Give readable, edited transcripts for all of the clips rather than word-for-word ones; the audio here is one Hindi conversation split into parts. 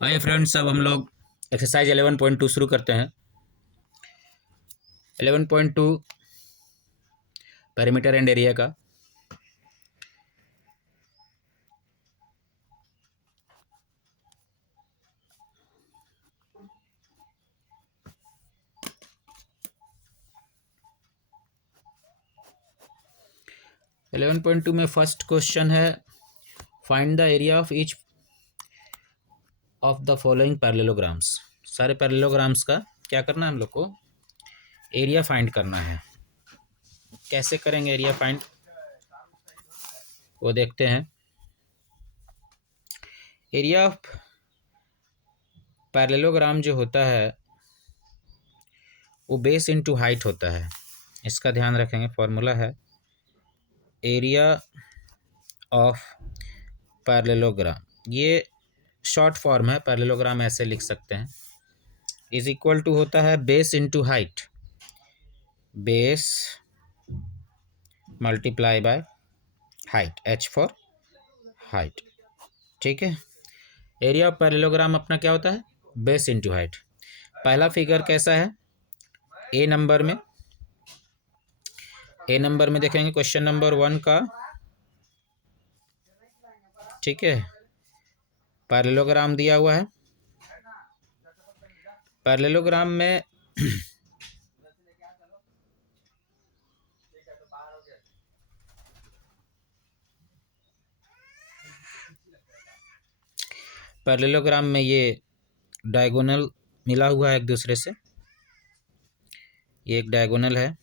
हाय फ्रेंड्स, अब हम लोग एक्सरसाइज 11.2 शुरू करते हैं। 11.2 पेरीमीटर एंड एरिया का। इलेवन पॉइंट टू में फर्स्ट क्वेश्चन है, find the area of each of the following parallelograms. सारे पैरेललोग्राम्स का क्या करना है हम लोग को? एरिया फाइंड करना है। कैसे करेंगे एरिया फाइंड, वो देखते हैं। एरिया ऑफ पैरेललोग्राम जो होता है वो बेस इनटू हाइट होता है। इसका ध्यान रखेंगे। फॉर्मूला है एरिया ऑफ पैरेललोग्राम, ये शॉर्ट फॉर्म है। पैरेललोग्राम ऐसे लिख सकते हैं, इज इक्वल टू होता है base into height, base multiply by height, H for height. ठीक है, एरिया ऑफ पैरेललोग्राम अपना क्या होता है? Base into height. पहला फिगर कैसा है? ए नंबर में, ए नंबर में देखेंगे क्वेश्चन नंबर 1 का। ठीक है, पैरेललोग्राम दिया हुआ है। पैरेललोग्राम में पैरेललोग्राम में ये डायगोनल मिला हुआ है एक दूसरे से। ये एक डायगोनल है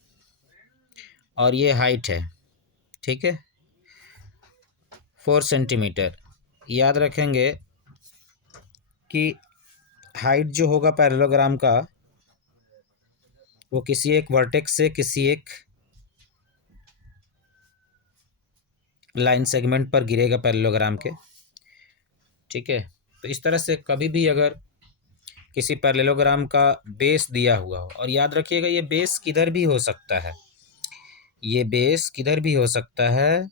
और ये हाइट है। ठीक है, 4 सेंटीमीटर। याद रखेंगे कि हाइट जो होगा पैरेललोग्राम का वो किसी एक वर्टेक्स से किसी एक लाइन सेगमेंट पर गिरेगा पैरेललोग्राम के। ठीक है, तो इस तरह से कभी भी अगर किसी पैरेललोग्राम का बेस दिया हुआ हो, और याद रखिएगा ये बेस किधर भी हो सकता है, ये बेस किधर भी हो सकता है।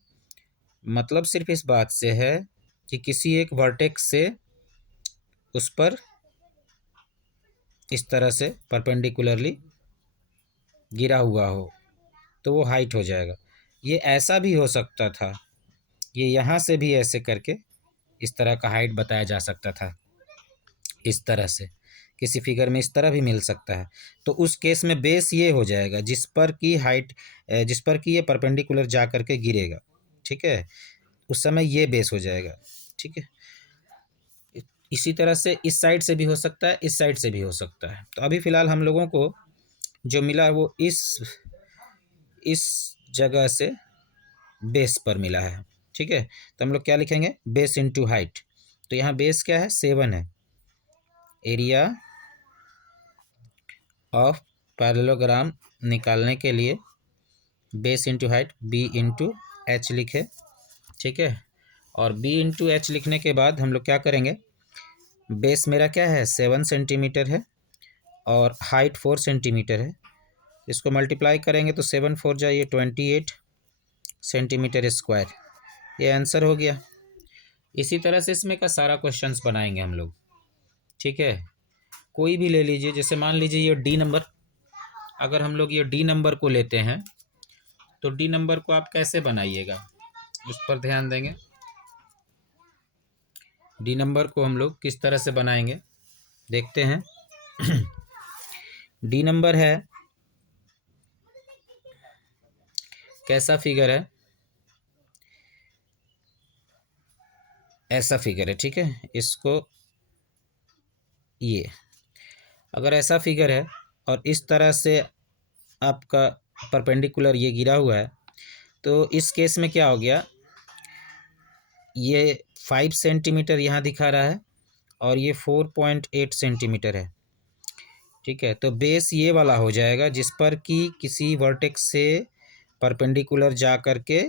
मतलब सिर्फ इस बात से है कि किसी एक वर्टेक्स से उस पर इस तरह से परपेंडिकुलरली गिरा हुआ हो तो वो हाइट हो जाएगा। ये ऐसा भी हो सकता था, ये यहाँ से भी ऐसे करके इस तरह का हाइट बताया जा सकता था। इस तरह से किसी फिगर में इस तरह भी मिल सकता है। तो उस केस में बेस ये हो जाएगा जिस पर की हाइट, जिस पर कि ये परपेंडिकुलर जा करके गिरेगा। ठीक है, उस समय ये बेस हो जाएगा। ठीक है, इसी तरह से इस साइड से भी हो सकता है, इस साइड से भी हो सकता है। तो अभी फ़िलहाल हम लोगों को जो मिला वो इस जगह से बेस पर मिला है। ठीक है, तो हम लोग क्या लिखेंगे? Base into height. तो यहाँ बेस क्या है? 7 है। एरिया ऑफ पैरेललोग्राम निकालने के लिए base into height B into H लिखे। ठीक है, और बी इंटू एच लिखने के बाद हम लोग क्या करेंगे? बेस मेरा क्या है? 7 सेंटीमीटर है और हाइट 4 सेंटीमीटर है। इसको मल्टीप्लाई करेंगे तो 7 4 जाइए 28 सेंटीमीटर स्क्वायर। ये आंसर हो गया। इसी तरह से इसमें का सारा क्वेश्चंस बनाएंगे हम लोग। ठीक है, कोई भी ले लीजिए। जैसे मान लीजिए ये डी नंबर, अगर हम लोग ये डी नंबर को लेते हैं तो डी नंबर को आप कैसे बनाइएगा उस पर ध्यान देंगे। डी नंबर को हम लोग किस तरह से बनाएंगे देखते हैं। डी नंबर है, कैसा फिगर है? ऐसा फिगर है। ठीक है, इसको ये अगर ऐसा फिगर है और इस तरह से आपका परपेंडिकुलर ये गिरा हुआ है तो इस केस में क्या हो गया? ये 5 सेंटीमीटर यहाँ दिखा रहा है और ये 4.8 सेंटीमीटर है। ठीक है, तो बेस ये वाला हो जाएगा जिस पर कि किसी वर्टेक्स से परपेंडिकुलर जा कर के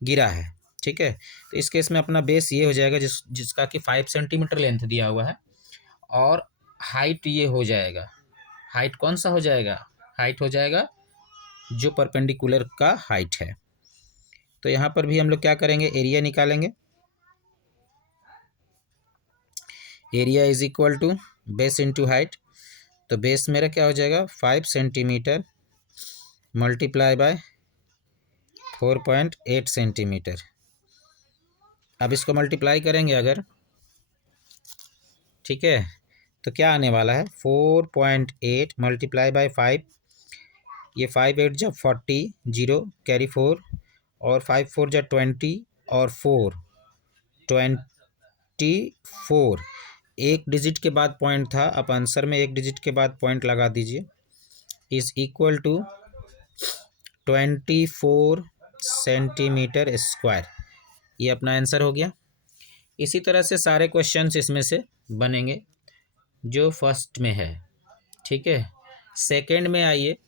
गिरा है। ठीक है, तो इस केस में अपना बेस ये हो जाएगा जिसका कि 5 सेंटीमीटर लेंथ दिया हुआ है और हाइट ये हो जाएगा। हाइट कौन सा हो जाएगा? हाइट हो जाएगा जो परपेंडिकुलर का हाइट है। तो यहाँ पर भी हम लोग क्या करेंगे? एरिया निकालेंगे। Area is equal to base into height. तो बेस मेरा क्या हो जाएगा 5 सेंटीमीटर मल्टीप्लाई बाय 4.8 सेंटीमीटर। अब इसको मल्टीप्लाई करेंगे अगर, ठीक है, तो क्या आने वाला है 4.8 मल्टीप्लाई बाय 5, ये 5 8 जब 40, जीरो कैरी 4 और 5 4 जब 20 और 4 24, एक डिजिट के बाद पॉइंट था, अब आंसर में एक डिजिट के बाद पॉइंट लगा दीजिए, is equal to 24 centimetre square. ये अपना आंसर हो गया। इसी तरह से सारे क्वेश्चंस इसमें से बनेंगे जो फर्स्ट में है, ठीक है। सेकंड में आइए,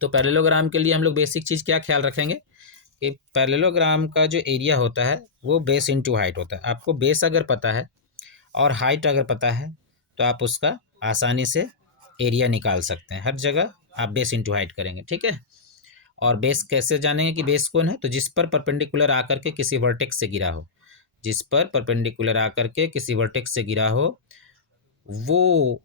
तो पैरेललोग्राम के लिए हम लोग बेसिक चीज़ क्या ख्याल रखेंगे कि पैरेललोग्राम का जो एरिया होता है वो बेस इंटू हाइट होता है। आपको बेस अगर पता है और हाइट अगर पता है तो आप उसका आसानी से एरिया निकाल सकते हैं। हर जगह आप बेस इंटू हाइट करेंगे, ठीक है। और बेस कैसे जानेंगे कि बेस कौन है, तो जिस पर परपेंडिकुलर आकर के किसी वर्टेक्स से गिरा हो, जिस पर परपेंडिकुलर आकर के किसी वर्टेक्स से गिरा हो, वो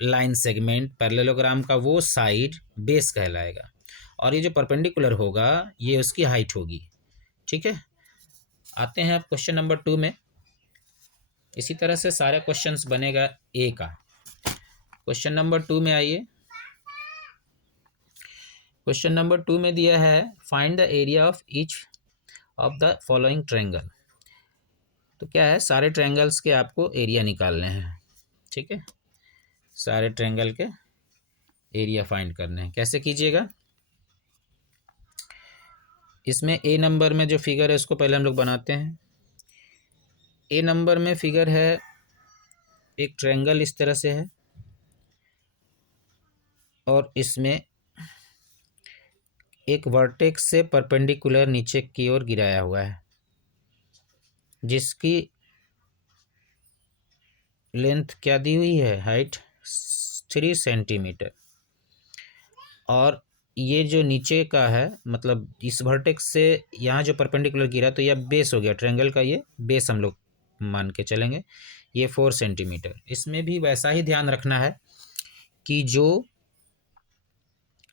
लाइन सेगमेंट पैरेललोग्राम का वो साइड बेस कहलाएगा। और ये जो परपेंडिकुलर होगा ये उसकी हाइट होगी, ठीक है। आते हैं अब क्वेश्चन नंबर 2 में। इसी तरह से सारे क्वेश्चंस बनेगा ए का। क्वेश्चन नंबर 2 में आइए। क्वेश्चन नंबर 2 में दिया है find the area of each of the following triangle. तो क्या है, सारे ट्रायंगल्स के आपको एरिया निकालने हैं, ठीक है। सारे ट्रायंगल के एरिया फाइंड करने हैं। कैसे कीजिएगा, इसमें ए नंबर में जो फिगर है उसको पहले हम लोग बनाते हैं। ए नंबर में फिगर है एक ट्रायंगल इस तरह से है और इसमें एक वर्टेक्स से परपेंडिकुलर नीचे की ओर गिराया हुआ है, जिसकी लेंथ क्या दी हुई है, हाइट 3 सेंटीमीटर। और ये जो नीचे का है, मतलब इस वर्टेक्स से यहाँ जो परपेंडिकुलर गिरा तो यह बेस हो गया ट्रायंगल का, ये बेस हम लोग मान के चलेंगे। ये 4 सेंटीमीटर। इसमें भी वैसा ही ध्यान रखना है कि जो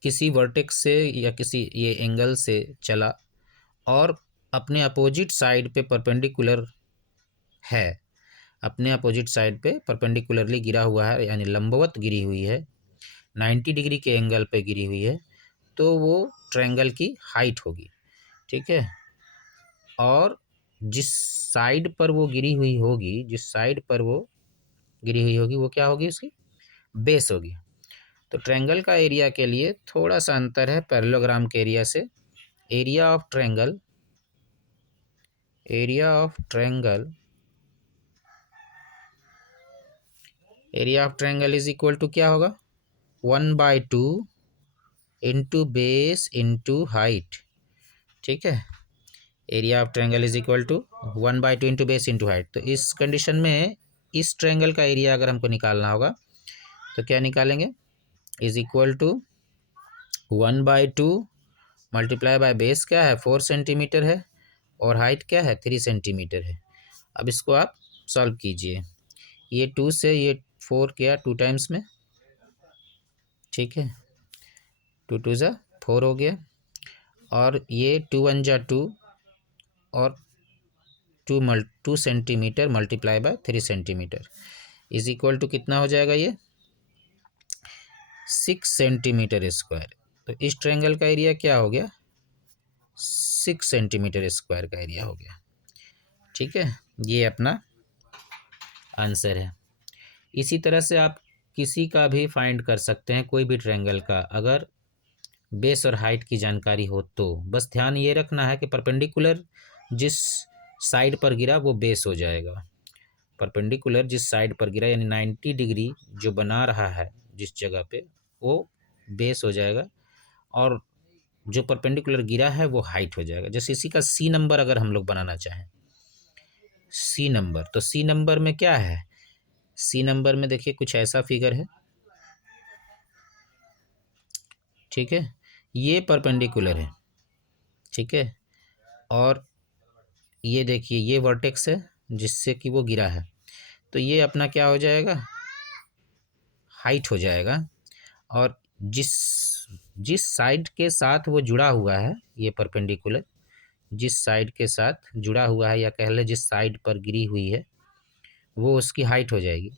किसी वर्टेक्स से या किसी ये एंगल से चला और अपने अपोजिट साइड पे परपेंडिकुलर है, अपने अपोजिट साइड पे परपेंडिकुलरली गिरा हुआ है, यानी लंबवत गिरी हुई है, 90 डिग्री के एंगल पे गिरी हुई है, तो वो ट्रायंगल की हाइट होगी, ठीक है। और जिस साइड पर वो गिरी हुई होगी, जिस साइड पर वो गिरी हुई होगी वो क्या होगी, उसकी बेस होगी। तो ट्रायंगल का एरिया के लिए थोड़ा सा अंतर है पैरेललोग्राम के एरिया से। Area of triangle, area of triangle, area of triangle is equal to क्या होगा 1/2 इंटू बेस इंटू हाइट, ठीक है। Area of triangle is equal to 1/2 into base into height. तो इस कंडीशन में इस ट्रायंगल का एरिया अगर हमको निकालना होगा तो क्या निकालेंगे, is equal to 1/2 multiply by base क्या है 4 सेंटीमीटर है और हाइट क्या है 3 सेंटीमीटर है। अब इसको आप सॉल्व कीजिए। ये 2 से ये 4 किया 2 टाइम्स में, ठीक है, 2 2 ज़ा 4 हो गया, और ये 2 1 ज़ा 2 और 2 centimetre multiply by 3 centimetre is equal to कितना हो जाएगा, ये 6 सेंटीमीटर स्क्वायर। तो इस ट्रायंगल का एरिया क्या हो गया 6 सेंटीमीटर स्क्वायर का एरिया हो गया, ठीक है। ये अपना आंसर है। इसी तरह से आप किसी का भी फाइंड कर सकते हैं, कोई भी ट्रायंगल का, अगर बेस और हाइट की जानकारी हो तो। बस ध्यान ये रखना है कि परपेंडिकुलर जिस साइड पर गिरा वो बेस हो जाएगा। परपेंडिकुलर जिस साइड पर गिरा यानी 90 डिग्री जो बना रहा है जिस जगह पे, वो बेस हो जाएगा, और जो परपेंडिकुलर गिरा है वो हाइट हो जाएगा। जैसे इसी का सी नंबर अगर हम लोग बनाना चाहें, सी नंबर, तो सी नंबर में क्या है, सी नंबर में देखिए कुछ ऐसा फिगर है, ठीक है, ये परपेंडिकुलर है, ठीक है, और ये देखिए ये वर्टेक्स है जिससे कि वो गिरा है। तो ये अपना क्या हो जाएगा, हाइट हो जाएगा। और जिस जिस साइड के साथ वो जुड़ा हुआ है, ये परपेंडिकुलर जिस साइड के साथ जुड़ा हुआ है, या कह ले जिस साइड पर गिरी हुई है, वो उसकी हाइट हो जाएगी।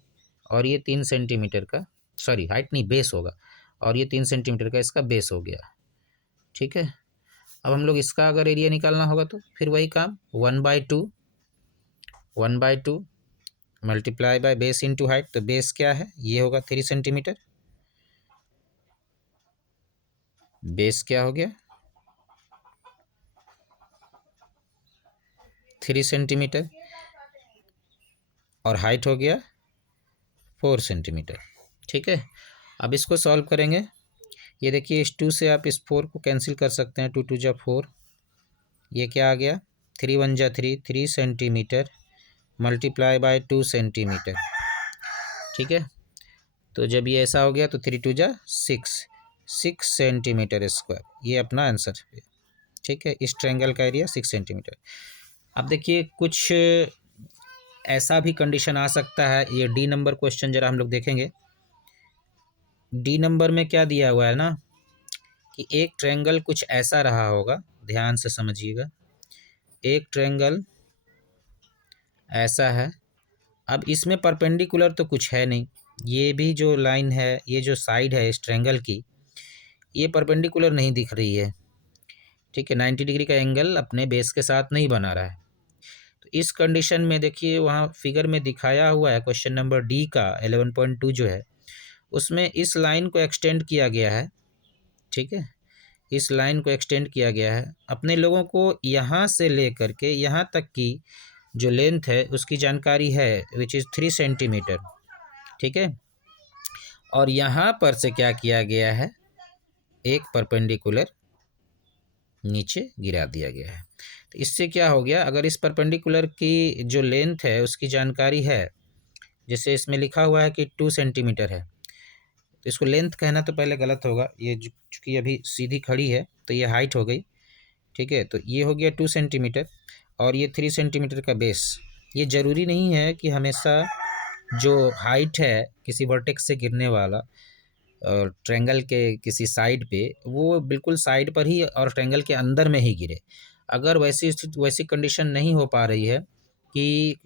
और ये 3 सेंटीमीटर का, सॉरी हाइट नहीं, बेस होगा। और ये 3 सेंटीमीटर का इसका बेस हो गया। ठीक है, अब हम लोग इसका अगर एरिया निकालना होगा तो फिर वही काम, 1/2 multiply by base into height. तो बेस क्या है, ये होगा 3 सेंटीमीटर। बेस क्या हो गया, 3 सेंटीमीटर। और हाइट हो गया 4 सेंटीमीटर। ठीक है, अब इसको सॉल्व करेंगे। ये देखिए, इस 2 से आप इस 4 को कैंसिल कर सकते हैं, 2 2 जा 4। ये क्या आ गया, 3 1 जा 3, 3 सेंटीमीटर मल्टीप्लाई बाय 2 सेंटीमीटर। ठीक है, तो जब ये ऐसा हो गया तो 3 2 जा 6 सेंटीमीटर स्क्वायर, ये अपना आंसर है। ठीक है, इस ट्रायंगल का एरिया 6 सेंटीमीटर। अब देखिए, कुछ ऐसा भी कंडीशन आ सकता है। ये डी नंबर क्वेश्चन जरा हम लोग देखेंगे। डी नंबर में क्या दिया हुआ है ना, कि एक ट्रायंगल कुछ ऐसा रहा होगा, ध्यान से समझिएगा। एक ट्रायंगल ऐसा है, अब इसमें परपेंडिकुलर तो कुछ है नहीं, ये भी जो लाइन है, ये जो साइड है इस ट्रायंगल की, ये परपेंडिकुलर नहीं दिख रही है। ठीक है, 90 डिग्री का एंगल अपने बेस के साथ नहीं बना रहा है। तो इस कंडीशन में देखिए, वहाँ फिगर में दिखाया हुआ है क्वेश्चन नंबर डी का 11.2 जो है, उसमें इस लाइन को एक्सटेंड किया गया है। ठीक है, इस लाइन को एक्सटेंड किया गया है। अपने लोगों को यहाँ से ले करके यहाँ तक की जो लेंथ है उसकी जानकारी है, विच इज़ 3 सेंटीमीटर। ठीक है, और यहाँ पर से क्या किया गया है, एक परपेंडिकुलर नीचे गिरा दिया गया है। तो इससे क्या हो गया, अगर इस परपेंडिकुलर की जो लेंथ है उसकी जानकारी है, जैसे इसमें लिखा हुआ है कि 2 सेंटीमीटर है, तो इसको लेंथ कहना तो पहले गलत होगा। ये चूँकि अभी सीधी खड़ी है तो ये हाइट हो गई। ठीक है, तो ये हो गया 2 सेंटीमीटर और ये 3 सेंटीमीटर का बेस। ये ज़रूरी नहीं है कि हमेशा जो हाइट है किसी वर्टेक्स से गिरने वाला और ट्रायंगल के किसी साइड पे, वो बिल्कुल साइड पर ही और ट्रायंगल के अंदर में ही गिरे। अगर वैसी कंडीशन नहीं हो पा रही है कि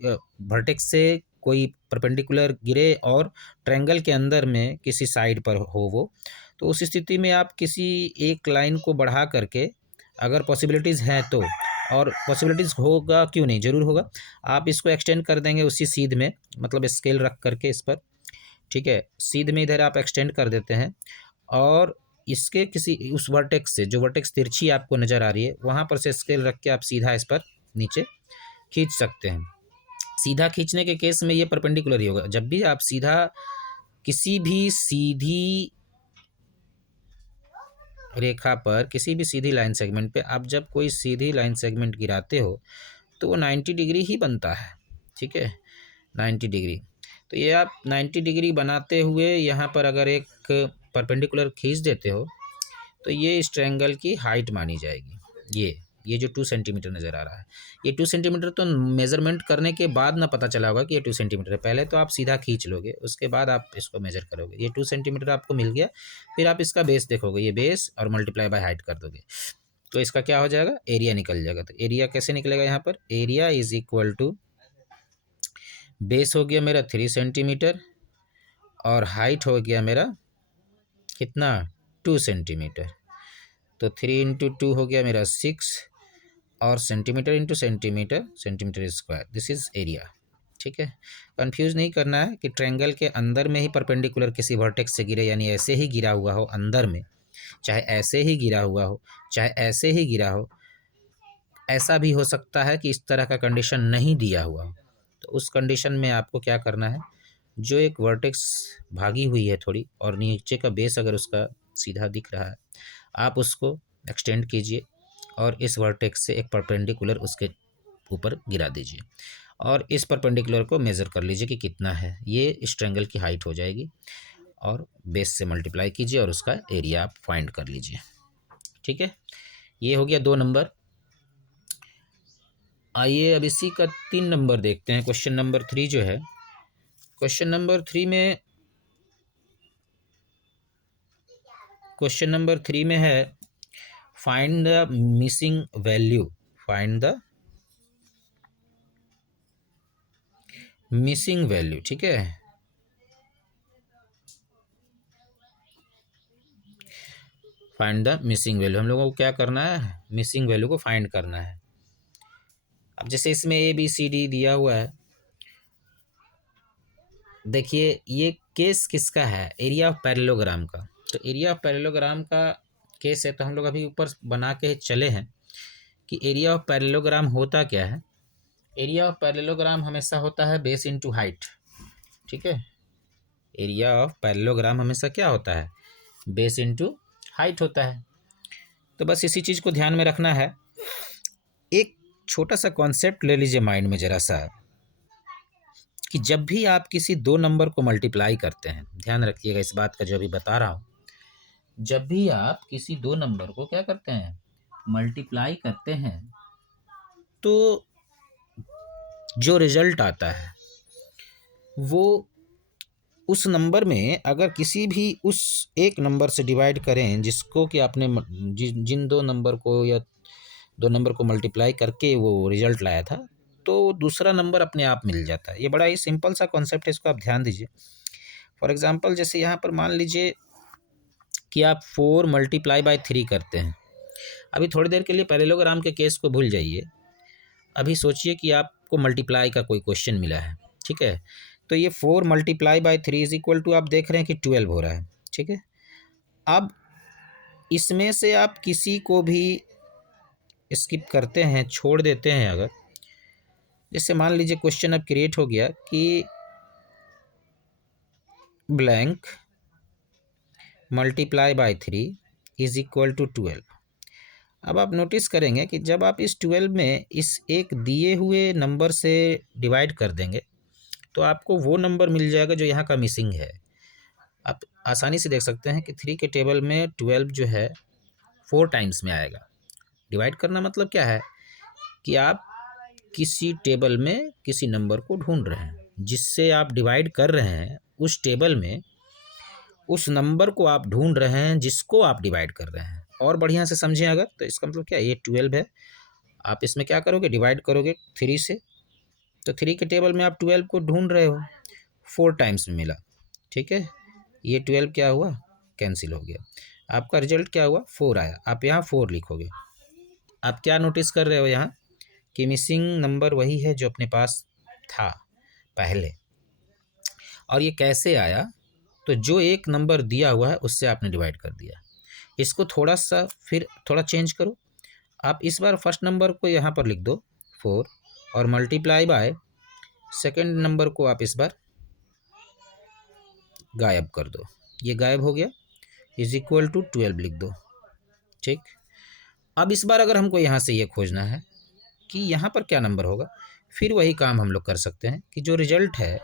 वर्टेक्स से कोई परपेंडिकुलर गिरे और ट्रायंगल के अंदर में किसी साइड पर हो वो, तो उस स्थिति में आप किसी एक लाइन को बढ़ा करके, अगर पॉसिबिलिटीज़ हैं तो, और पॉसिबिलिटीज़ होगा क्यों नहीं, ज़रूर होगा, आप इसको एक्सटेंड कर देंगे उसी सीध में, मतलब स्केल रख करके इस पर। ठीक है, सीध में इधर आप एक्सटेंड कर देते हैं और इसके किसी उस वर्टेक्स से, जो वर्टेक्स तिरछी आपको नज़र आ रही है, वहाँ पर से स्केल रख के आप सीधा इस पर नीचे खींच सकते हैं। सीधा खींचने के केस में ये परपेंडिकुलर ही होगा। जब भी आप सीधा किसी भी सीधी रेखा पर, किसी भी सीधी लाइन सेगमेंट पे आप जब कोई सीधी लाइन सेगमेंट गिराते हो तो वो 90 डिग्री ही बनता है। ठीक है, 90 डिग्री। तो ये आप 90 डिग्री बनाते हुए यहाँ पर अगर एक परपेंडिकुलर खींच देते हो तो ये इस ट्रायंगल की हाइट मानी जाएगी। ये जो 2 सेंटीमीटर नज़र आ रहा है, ये 2 सेंटीमीटर तो मेज़रमेंट करने के बाद ना पता चला होगा कि ये 2 सेंटीमीटर है। पहले तो आप सीधा खींच लोगे, उसके बाद आप इसको मेज़र करोगे। ये 2 सेंटीमीटर आपको मिल गया, फिर आप इसका बेस देखोगे, ये बेस और मल्टीप्लाई बाय हाइट कर दोगे तो इसका क्या हो जाएगा, एरिया निकल जाएगा। तो एरिया कैसे निकलेगा, यहाँ पर area is equal to, base हो गया मेरा 3 सेंटीमीटर और हाइट हो गया मेरा कितना, 2 सेंटीमीटर। तो 3 इंटू 2 हो गया मेरा 6 और centimetre into centimetre, centimetre square, this is area. ठीक है, कंफ्यूज नहीं करना है कि ट्रायंगल के अंदर में ही परपेंडिकुलर किसी वर्टेक्स से गिरे, यानी ऐसे ही गिरा हुआ हो अंदर में, चाहे ऐसे ही गिरा हुआ हो, चाहे ऐसे ही गिरा हो। ऐसा भी हो सकता है कि इस तरह का कंडीशन नहीं दिया हुआ हो, तो उस कंडीशन में आपको क्या करना है, जो एक वर्टेक्स भागी हुई है थोड़ी और नीचे का बेस अगर उसका सीधा दिख रहा है, आप उसको एक्सटेंड कीजिए और इस वर्टेक्स से एक परपेंडिकुलर उसके ऊपर गिरा दीजिए और इस परपेंडिकुलर को मेज़र कर लीजिए कि कितना है। ये इस ट्रायंगल की हाइट हो जाएगी और बेस से मल्टीप्लाई कीजिए और उसका एरिया आप फाइंड कर लीजिए। ठीक है, ये हो गया 2 नंबर। आइए अब इसी का 3 नंबर देखते हैं। क्वेश्चन नंबर 3 जो है, क्वेश्चन नंबर 3 में है find the missing value. Find the missing value, ठीक है। फाइंड द मिसिंग वैल्यू, हम लोगों को क्या करना है, मिसिंग वैल्यू को फाइंड करना है। अब जैसे इसमें ABCD दिया हुआ है, देखिए ये केस किसका है, एरिया ऑफ पैरेललोग्राम का। तो एरिया ऑफ पैरेललोग्राम का केस है, तो हम लोग अभी ऊपर बना के चले हैं कि एरिया ऑफ पैरेललोग्राम होता क्या है। एरिया ऑफ पैरेललोग्राम हमेशा होता है बेस इनटू हाइट, ठीक है। एरिया ऑफ पैरेललोग्राम हमेशा क्या होता है, बेस इनटू हाइट होता है। तो बस इसी चीज़ को ध्यान में रखना है। एक छोटा सा कॉन्सेप्ट ले लीजिए माइंड में ज़रा सा, कि जब भी आप किसी दो नंबर को मल्टीप्लाई करते हैं, ध्यान रखिएगा इस बात का जो अभी बता रहा हूँ, जब भी आप किसी दो नंबर को क्या करते हैं, मल्टीप्लाई करते हैं, तो जो रिजल्ट आता है वो उस नंबर में अगर किसी भी उस एक नंबर से डिवाइड करें जिसको कि आपने जिन दो नंबर को या दो नंबर को मल्टीप्लाई करके वो रिजल्ट लाया था, तो दूसरा नंबर अपने आप मिल जाता है। ये बड़ा ही सिंपल सा कॉन्सेप्ट है, इसको आप ध्यान दीजिए। फॉर एग्जांपल जैसे यहाँ पर मान लीजिए कि आप 4 मल्टीप्लाई बाय 3 करते हैं। अभी थोड़ी देर के लिए पैरेललोग्राम के केस को भूल जाइए, अभी सोचिए कि आपको मल्टीप्लाई का कोई क्वेश्चन मिला है, ठीक है। तो ये 4 multiply by 3 is equal to, आप देख रहे हैं कि 12 हो रहा है, ठीक है। अब इसमें से आप किसी को भी स्किप करते हैं, छोड़ देते हैं, अगर जैसे मान लीजिए क्वेश्चन अब क्रिएट हो गया कि blank multiply by 3 is equal to 12। अब आप नोटिस करेंगे कि जब आप इस 12 में इस एक दिए हुए नंबर से डिवाइड कर देंगे तो आपको वो नंबर मिल जाएगा जो यहाँ का मिसिंग है। आप आसानी से देख सकते हैं कि 3 के टेबल में 12 जो है 4 टाइम्स में आएगा। डिवाइड करना मतलब क्या है कि आप किसी टेबल में किसी नंबर को ढूंढ रहे हैं, जिससे आप डिवाइड कर रहे हैं उस टेबल में उस नंबर को आप ढूंढ रहे हैं जिसको आप डिवाइड कर रहे हैं। और बढ़िया से समझें अगर, तो इसका मतलब क्या है, ये 12 है, आप इसमें क्या करोगे, डिवाइड करोगे 3 से, तो 3 के टेबल में आप 12 को ढूंढ रहे हो, 4 टाइम्स में मिला, ठीक है। ये 12 क्या हुआ, कैंसिल हो गया, आपका रिजल्ट क्या हुआ, 4 आया। आप यहाँ 4 लिखोगे। आप क्या नोटिस कर रहे हो यहाँ कि मिसिंग नंबर वही है जो अपने पास था पहले। और ये कैसे आया, तो जो एक नंबर दिया हुआ है उससे आपने डिवाइड कर दिया। इसको थोड़ा सा फिर थोड़ा चेंज करो, आप इस बार फर्स्ट नंबर को यहाँ पर लिख दो 4 और मल्टीप्लाई बाय सेकेंड नंबर को आप इस बार गायब कर दो, ये गायब हो गया, इज इक्वल टू 12 लिख दो, ठीक। अब इस बार अगर हमको यहाँ से ये खोजना है कि यहाँ पर क्या नंबर होगा, फिर वही काम हम लोग कर सकते हैं कि जो रिजल्ट है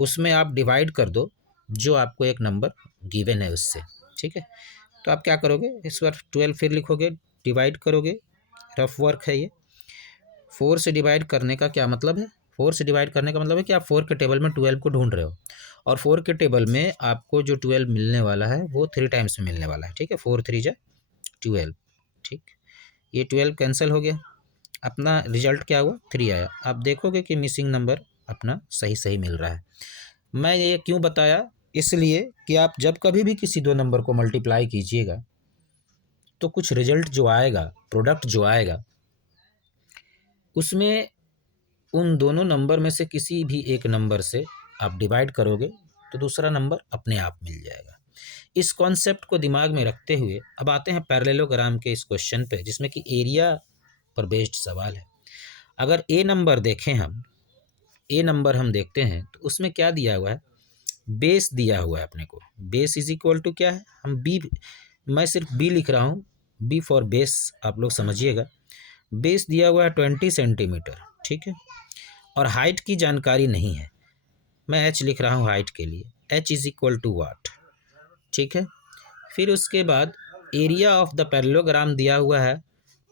उसमें आप डिवाइड कर दो जो आपको एक नंबर गिवन है उससे, ठीक है। तो आप क्या करोगे, इस बार 12 फिर लिखोगे, डिवाइड करोगे, रफ वर्क है ये। 4 से डिवाइड करने का क्या मतलब है, 4 से डिवाइड करने का मतलब है कि आप 4 के टेबल में 12 को ढूंढ रहे हो, और 4 के टेबल में आपको जो 12 मिलने वाला है वो 3 टाइम्स में मिलने वाला है, ठीक है। 4 3 जा 12, ठीक। ये 12 कैंसिल हो गया, अपना रिजल्ट क्या हुआ, 3 आया। आप देखोगे कि मिसिंग नंबर अपना सही सही मिल रहा है। मैं ये क्यों बताया, इसलिए कि आप जब कभी भी किसी दो नंबर को मल्टीप्लाई कीजिएगा तो कुछ रिजल्ट जो आएगा, प्रोडक्ट जो आएगा, उसमें उन दोनों नंबर में से किसी भी एक नंबर से आप डिवाइड करोगे तो दूसरा नंबर अपने आप मिल जाएगा। इस कॉन्सेप्ट को दिमाग में रखते हुए अब आते हैं पैरेललोग्राम के इस क्वेश्चन पे, जिसमें कि एरिया पर बेस्ड सवाल है। अगर ए नंबर देखें, हम ए नंबर हम देखते हैं तो उसमें क्या दिया हुआ है, बेस दिया हुआ है अपने को। बेस इज इक्वल टू क्या है, हम बी, मैं सिर्फ बी लिख रहा हूँ, बी फॉर बेस, आप लोग समझिएगा। बेस दिया हुआ है 20 सेंटीमीटर, ठीक है। और हाइट की जानकारी नहीं है, मैं एच लिख रहा हूँ हाइट के लिए, एच इज इक्वल टू वाट, ठीक है। फिर उसके बाद एरिया ऑफ द पैरेललोग्राम दिया हुआ है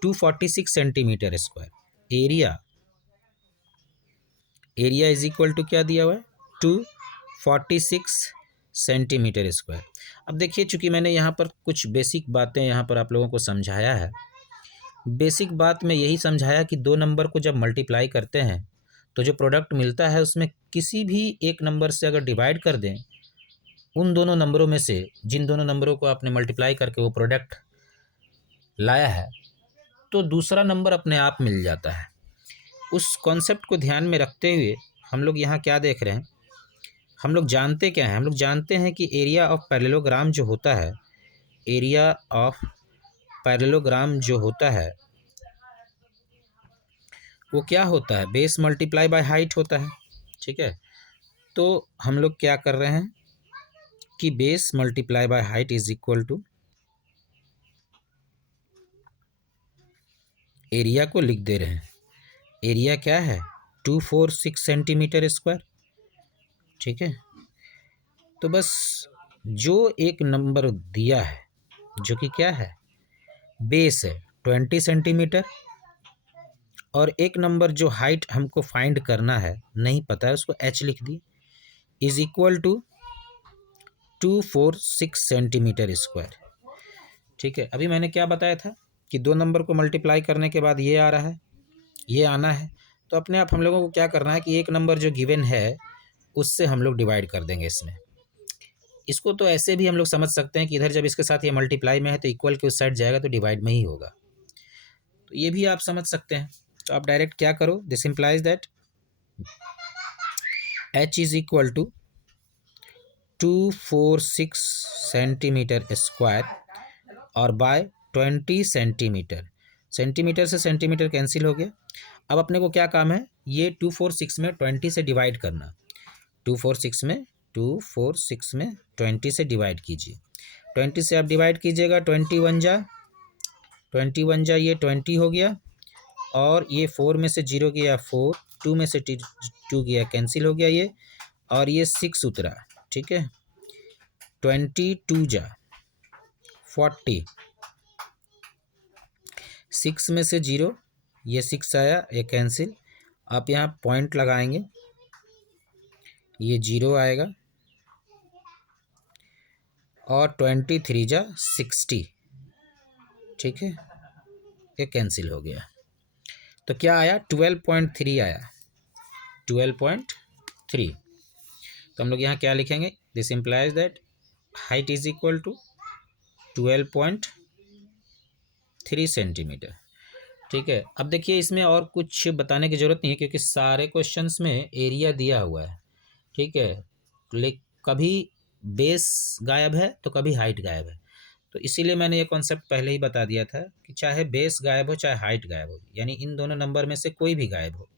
246 centimetre square. Area is equal to क्या दिया हुआ है, 246 सेंटीमीटर स्क्वायर। अब देखिए, चूँकि मैंने यहाँ पर कुछ बेसिक बातें यहाँ पर आप लोगों को समझाया है। बेसिक बात में यही समझाया कि दो नंबर को जब मल्टीप्लाई करते हैं तो जो प्रोडक्ट मिलता है उसमें किसी भी एक नंबर से अगर डिवाइड कर दें, उन दोनों नंबरों में से जिन दोनों नंबरों को आपने मल्टीप्लाई करके वो प्रोडक्ट लाया है, तो दूसरा नंबर अपने आप मिल जाता है। उस कॉन्सेप्ट को ध्यान में रखते हुए हम लोग यहाँ क्या देख रहे हैं, हम लोग जानते क्या हैं, हम लोग जानते हैं कि एरिया ऑफ पैरेललोग्राम जो होता है, एरिया ऑफ पैरेललोग्राम जो होता है वो क्या होता है, बेस मल्टीप्लाई बाय हाइट होता है। ठीक है, तो हम लोग क्या कर रहे हैं कि base multiply by height is equal to area को लिख दे रहे हैं। एरिया क्या है, 246 सेंटीमीटर स्क्वायर। ठीक है, तो बस जो एक नंबर दिया है जो कि क्या है, बेस है 20 सेंटीमीटर, और एक नंबर जो हाइट हमको फाइंड करना है, नहीं पता है, उसको h लिख दी, is equal to 246 centimetre square. ठीक है, अभी मैंने क्या बताया था कि दो नंबर को मल्टीप्लाई करने के बाद ये आ रहा है, ये आना है, तो अपने आप हम लोगों को क्या करना है कि एक नंबर जो गिवन है उससे हम लोग डिवाइड कर देंगे इसमें। इसको तो ऐसे भी हम लोग समझ सकते हैं कि इधर जब इसके साथ ये मल्टीप्लाई में है तो इक्वल के उस साइड जाएगा तो डिवाइड में ही होगा, तो ये भी आप समझ सकते हैं। तो आप डायरेक्ट क्या करो, this implies that h is equal to 246 centimetre square और बाय 20 सेंटीमीटर। सेंटीमीटर से सेंटीमीटर कैंसिल हो गया। अब अपने को क्या काम है, ये 246 में 20 से डिवाइड करना। 246 में 20 से डिवाइड कीजिए। 20 से आप डिवाइड कीजिएगा, 21 जा ये 20 हो गया, और ये 4 में से 0 गया 4, 2 में से 2 गया कैंसिल हो गया ये, और ये 6 उतरा। ठीक है, 22 जा 40, 6 में से 0, ये 6 आया, ये कैंसिल। आप यहाँ पॉइंट लगाएंगे, ये 0 आएगा, और 23 जा 60। ठीक है, ये कैंसिल हो गया, तो क्या आया, 12.3 आया, 12.3। तो हम लोग यहाँ क्या लिखेंगे, this implies that height is equal to 12.3 centimetre. ठीक है, अब देखिए इसमें और कुछ बताने की ज़रूरत नहीं है क्योंकि सारे क्वेश्चंस में एरिया दिया हुआ है। ठीक है, कभी बेस गायब है तो कभी हाइट गायब है, तो इसीलिए मैंने ये कॉन्सेप्ट पहले ही बता दिया था कि चाहे बेस गायब हो चाहे हाइट गायब हो, यानी इन दोनों नंबर में से कोई भी गायब हो,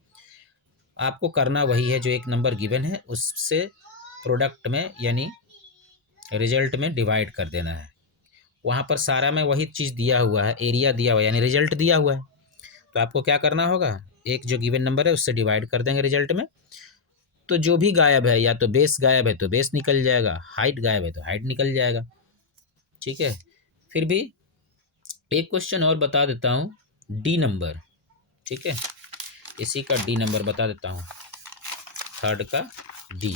आपको करना वही है जो एक नंबर गिवन है उससे प्रोडक्ट में यानी रिजल्ट में डिवाइड कर देना है। वहाँ पर सारा में वही चीज़ दिया हुआ है, एरिया दिया हुआ है यानी रिजल्ट दिया हुआ है, तो आपको क्या करना होगा, एक जो गिवन नंबर है उससे डिवाइड कर देंगे रिजल्ट में। तो जो भी गायब है, या तो बेस गायब है तो बेस निकल जाएगा, हाइट गायब है तो हाइट निकल जाएगा। ठीक है, फिर भी एक क्वेश्चन और बता देता हूँ, डी नंबर। ठीक है, इसी का डी नंबर बता देता हूँ, थर्ड का डी।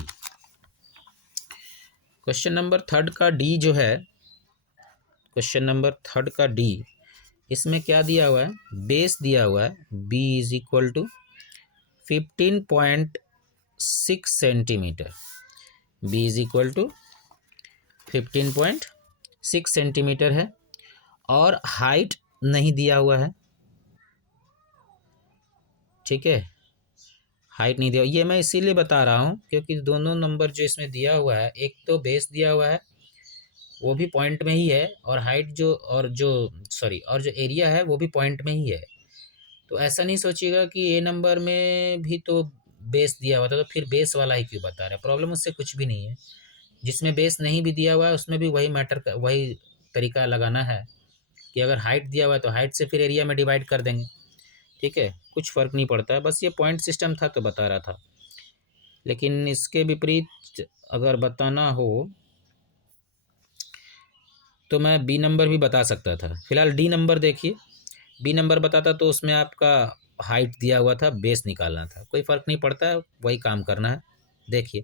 क्वेश्चन नंबर थर्ड का डी जो है, क्वेश्चन नंबर थर्ड का डी, इसमें क्या दिया हुआ है, बेस दिया हुआ है b is equal to 15.6 centimetre. b is equal to 15.6 centimetre है, और हाइट नहीं दिया हुआ है। ठीक है, हाइट नहीं दिया, ये मैं इसीलिए बता रहा हूँ क्योंकि दोनों नंबर जो इसमें दिया हुआ है, एक तो बेस दिया हुआ है वो भी पॉइंट में ही है, और हाइट और जो एरिया है वो भी पॉइंट में ही है। तो ऐसा नहीं सोचिएगा कि ए नंबर में भी तो बेस दिया हुआ था तो फिर बेस वाला ही क्यों बता रहा है, प्रॉब्लम उससे कुछ भी नहीं है। जिसमें बेस नहीं भी दिया हुआ है उसमें भी वही तरीका लगाना है कि अगर हाइट दिया हुआ है तो हाइट से फिर एरिया में डिवाइड कर देंगे। ठीक है, कुछ फ़र्क नहीं पड़ता है, बस ये पॉइंट सिस्टम था तो बता रहा था। लेकिन इसके विपरीत अगर बताना हो तो मैं बी नंबर भी बता सकता था। फिलहाल डी नंबर देखिए, बी नंबर बताता तो उसमें आपका हाइट दिया हुआ था, बेस निकालना था, कोई फ़र्क नहीं पड़ता है, वही काम करना है। देखिए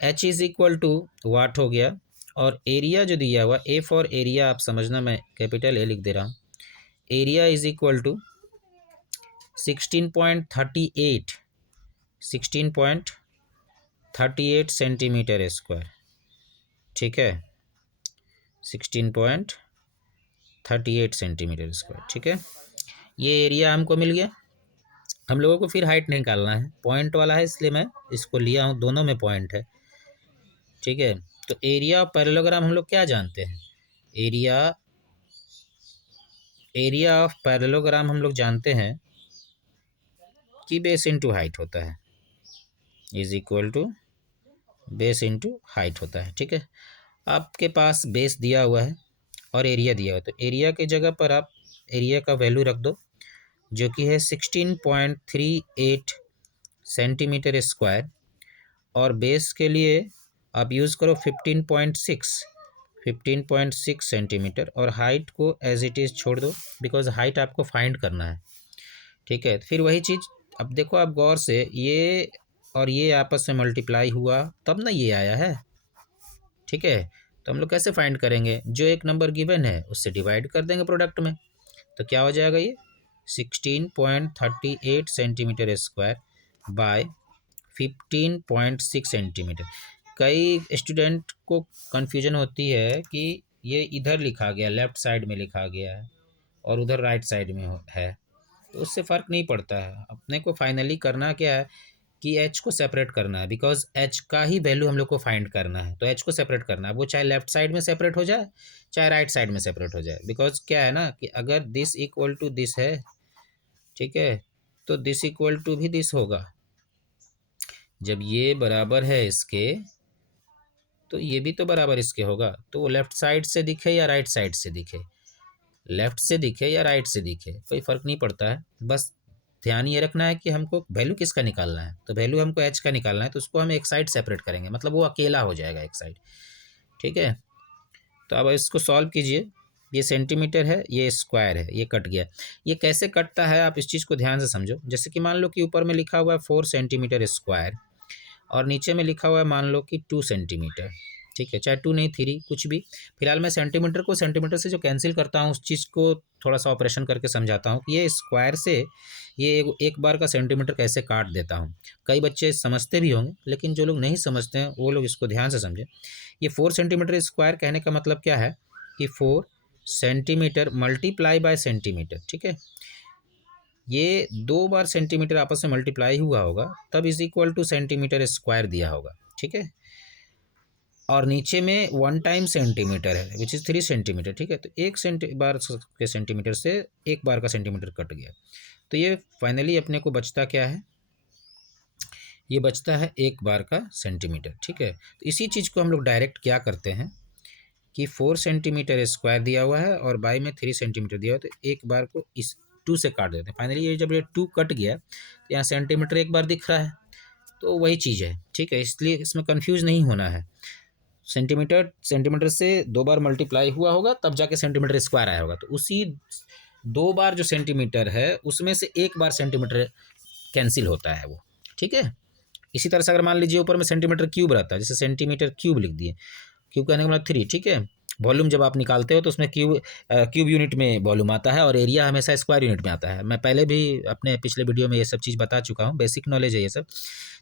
H इज इक्वल टू वाट हो गया, और एरिया जो दिया हुआ ए फॉर एरिया आप समझना, मैं कैपिटल ए लिख दे रहा हूँ। Area is equal to 16.38 centimetre square, ठीक है, 16.38 सेंटीमीटर स्क्वायर, ठीक है। ये एरिया हमको मिल गया। हम लोगों को फिर हाइट निकालना है, पॉइंट वाला है इसलिए मैं इसको लिया हूँ, दोनों में पॉइंट है, ठीक है। तो एरिया ऑफ पैरेललोग्राम हम लोग क्या जानते हैं, एरिया ऑफ पैरेललोग्राम हम लोग जानते हैं कि बेस इंटू हाइट होता है, is equal to base into height होता है, ठीक है। आपके पास बेस दिया हुआ है और एरिया दिया हुआ है, तो एरिया की जगह पर आप एरिया का वैल्यू रख दो, जो कि है 16.38 सेंटीमीटर स्क्वायर, और बेस के लिए आप यूज़ करो 15.6 सेंटीमीटर, और हाइट को एज इट इज़ छोड़ दो, बिकॉज हाइट आपको फाइंड करना है, ठीक है। फिर वही चीज़, अब देखो आप गौर से, ये और ये आपस में मल्टीप्लाई हुआ तब ना ये आया है, ठीक है। तो हम लोग कैसे फाइंड करेंगे, जो एक नंबर गिवन है उससे डिवाइड कर देंगे प्रोडक्ट में, तो क्या हो जाएगा, ये 16.38 सेंटीमीटर स्क्वायर बाय 15.6 सेंटीमीटर। कई स्टूडेंट को कन्फ्यूजन होती है कि ये इधर लिखा गया, लेफ़्ट साइड में लिखा गया है और उधर राइट साइड में है, तो उससे फ़र्क नहीं पड़ता है। अपने को फाइनली करना क्या है कि एच को सेपरेट करना है, बिकॉज एच का ही वैल्यू हम लोग को फाइंड करना है, तो एच को सेपरेट करना है, वो चाहे लेफ्ट साइड में सेपरेट हो जाए चाहे राइट साइड में सेपरेट हो जाए, बिकॉज क्या है ना कि अगर दिस इक्वल टू दिस है, ठीक है, तो दिस इक्वल टू भी दिस होगा। जब ये बराबर है इसके, तो ये भी तो बराबर इसके होगा, तो वो लेफ्ट साइड से दिखे या राइट साइड से दिखे, लेफ्ट से दिखे या राइट से दिखे, कोई फ़र्क नहीं पड़ता है। बस ध्यान ये रखना है कि हमको वैल्यू किसका निकालना है, तो वैल्यू हमको एच का निकालना है, तो उसको हम एक साइड सेपरेट करेंगे, मतलब वो अकेला हो जाएगा एक साइड, ठीक है। तो अब इसको सॉल्व कीजिए, ये सेंटीमीटर है, ये स्क्वायर है, ये कट गया। ये कैसे कटता है आप इस चीज़ को ध्यान से समझो। जैसे कि मान लो कि ऊपर में लिखा हुआ है 4 सेंटीमीटर स्क्वायर, और नीचे में लिखा हुआ है मान लो कि 2 सेंटीमीटर, ठीक है, चाहे 2 नहीं 3 कुछ भी। फिलहाल मैं सेंटीमीटर को सेंटीमीटर से जो कैंसिल करता हूँ उस चीज़ को थोड़ा सा ऑपरेशन करके समझाता हूँ कि ये स्क्वायर से ये एक बार का सेंटीमीटर कैसे काट देता हूँ। कई बच्चे समझते भी होंगे, लेकिन जो लोग नहीं समझते हैं वो लोग इसको ध्यान से समझें। ये 4 सेंटीमीटर स्क्वायर कहने का मतलब क्या है कि 4 सेंटीमीटर मल्टीप्लाई बाय सेंटीमीटर, ठीक है। ये 2 बार सेंटीमीटर आपस में मल्टीप्लाई हुआ होगा, तब is equal two centimetre square दिया होगा, ठीक है। और नीचे में 1 टाइम सेंटीमीटर है विच इज़ 3 सेंटीमीटर, ठीक है। तो एक बार के सेंटीमीटर से एक बार का सेंटीमीटर कट गया, तो ये फाइनली अपने को बचता क्या है, ये बचता है एक बार का सेंटीमीटर, ठीक है। तो इसी चीज़ को हम लोग डायरेक्ट क्या करते हैं कि 4 सेंटीमीटर स्क्वायर दिया हुआ है और बाई में 3 सेंटीमीटर दिया हुआ है, तो एक बार को इस 2 से काट देते हैं। फाइनली ये जब ये 2 कट गया तो यहाँ सेंटीमीटर एक बार दिख रहा है, तो वही चीज़ है, ठीक है। इसलिए इसमें कंफ्यूज नहीं होना है। सेंटीमीटर से 2 बार मल्टीप्लाई हुआ होगा तब जाके सेंटीमीटर स्क्वायर आया होगा, तो उसी 2 बार जो सेंटीमीटर है उसमें से एक बार सेंटीमीटर कैंसिल होता है वो, ठीक है। इसी तरह से अगर मान लीजिए ऊपर में सेंटीमीटर क्यूब रहता है, जैसे सेंटीमीटर क्यूब लिख दिए, क्यूब कहने का मतलब 3, ठीक है। वॉल्यूम जब आप निकालते हो तो उसमें क्यूब यूनिट में वॉल्यूम आता है, और एरिया हमेशा स्क्वायर यूनिट में आता है। मैं पहले भी अपने पिछले वीडियो में ये सब चीज़ बता चुका हूँ, बेसिक नॉलेज है ये सब।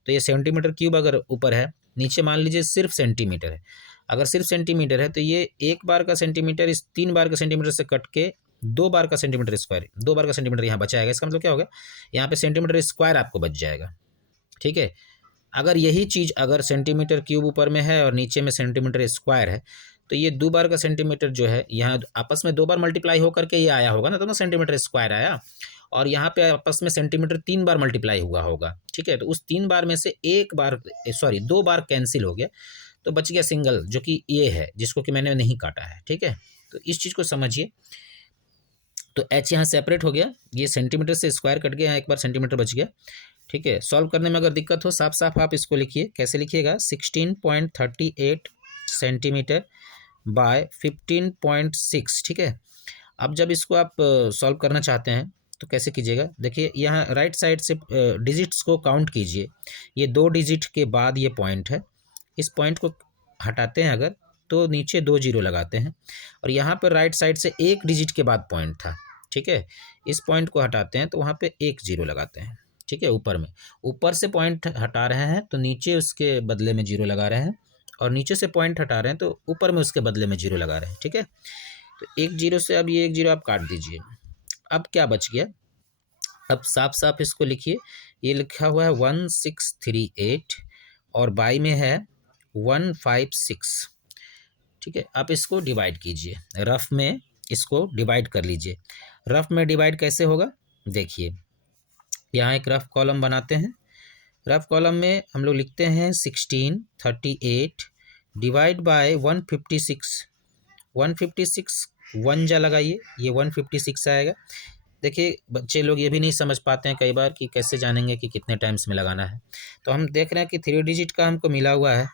तो ये सेंटीमीटर क्यूब अगर ऊपर है, नीचे मान लीजिए सिर्फ सेंटीमीटर है। अगर सिर्फ सेंटीमीटर है तो ये एक बार का सेंटीमीटर इस 3 बार के सेंटीमीटर से कट के 2 बार का सेंटीमीटर स्क्वायर, 2 बार का सेंटीमीटर यहाँ बचाएगा। इसका मतलब क्या होगा, यहाँ पे सेंटीमीटर स्क्वायर आपको बच जाएगा, ठीक है। अगर यही चीज़ अगर सेंटीमीटर क्यूब ऊपर में है और नीचे में सेंटीमीटर स्क्वायर है, तो ये 2 बार का सेंटीमीटर जो है यहाँ आपस में 2 बार मल्टीप्लाई होकर के ये आया होगा ना, तो ना सेंटीमीटर स्क्वायर आया, और यहाँ पे आपस में सेंटीमीटर 3 बार मल्टीप्लाई हुआ होगा, ठीक है। तो उस 3 बार में से 2 बार कैंसिल हो गया, तो बच गया सिंगल, जो कि ये है, जिसको कि मैंने नहीं काटा है, ठीक है। तो इस चीज़ को समझिए। तो एच यहाँ सेपरेट हो गया, ये सेंटीमीटर से स्क्वायर कट गया, यहाँ एक बार सेंटीमीटर बच गया, ठीक है। सॉल्व करने में अगर दिक्कत हो साफ साफ आप इसको लिखिए, कैसे लिखिएगा, 16.38 सेंटीमीटर बाय 15.6, ठीक है। अब जब इसको आप सॉल्व करना चाहते हैं तो कैसे कीजिएगा, देखिए यहाँ राइट साइड से डिजिट्स को काउंट कीजिए। ये 2 डिजिट के बाद ये पॉइंट है, इस पॉइंट को हटाते हैं अगर तो नीचे 2 जीरो लगाते हैं, और यहाँ पर राइट साइड से 1 डिजिट के बाद पॉइंट था, ठीक है, इस पॉइंट को हटाते हैं तो वहाँ पे 1 जीरो लगाते हैं, ठीक है। ऊपर में, ऊपर से पॉइंट हटा रहे हैं तो नीचे उसके बदले में जीरो लगा रहे हैं, और नीचे से पॉइंट हटा रहे हैं तो ऊपर में उसके बदले में जीरो लगा रहे हैं, ठीक है। तो 1 जीरो से अब ये 1 जीरो आप काट दीजिए। अब क्या बच गया, अब साफ साफ इसको लिखिए, ये लिखा हुआ है 1638 और बाई में है 156, ठीक है। आप इसको डिवाइड कीजिए, रफ में इसको डिवाइड कर लीजिए। रफ में डिवाइड कैसे होगा, देखिए यहाँ एक रफ कॉलम बनाते हैं। रफ कॉलम में हम लोग लिखते हैं 1638 डिवाइड बाय 156। 156 वन जा लगाइए, ये 156 आएगा। देखिए बच्चे लोग ये भी नहीं समझ पाते हैं कई बार कि कैसे जानेंगे कि कितने टाइम्स में लगाना है। तो हम देख रहे हैं कि 3 डिजिट का हमको मिला हुआ है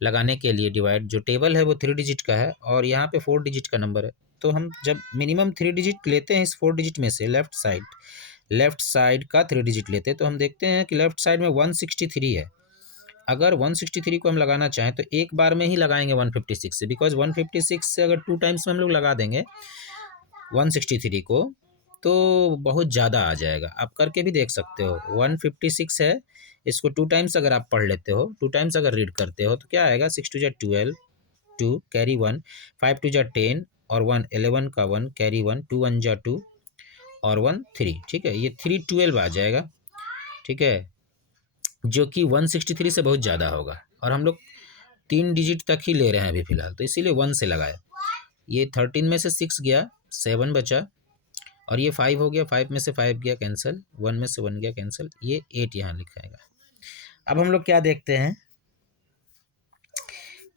लगाने के लिए डिवाइड, जो टेबल है वो 3 डिजिट का है और यहाँ पे 4 डिजिट का नंबर है। तो हम जब मिनिमम 3 डिजिट लेते हैं इस 4 डिजिट में से, लेफ्ट साइड का 3 डिजिट लेते हैं, तो हम देखते हैं कि लेफ्ट साइड में 163 है। अगर 163 को हम लगाना चाहें तो एक बार में ही लगाएंगे 156 से, बिकॉज 156 से अगर 2 टाइम्स में हम लोग लगा देंगे 163 को तो बहुत ज़्यादा आ जाएगा। आप करके भी देख सकते हो, 156 है, इसको 2 टाइम्स अगर आप पढ़ लेते हो, 2 टाइम्स अगर रीड करते हो तो क्या आएगा, 6 टू जा 12, 2 कैरी 1, 5 टू जा 10 और 1 11 का 1 कैरी 1, 2 1 जा 2 और 1 3, ठीक है। ये 312 आ जाएगा, ठीक है, जो कि 163 से बहुत ज़्यादा होगा, और हम लोग 3 डिजिट तक ही ले रहे हैं अभी फ़िलहाल, तो इसीलिए 1 से लगाया। ये 13 में से 6 गया, 7 बचा, और ये 5 हो गया, 5 में से 5 गया कैंसिल, 1 में से 1 गया कैंसिल, ये 8 यहाँ लिखाएगा। अब हम लोग क्या देखते हैं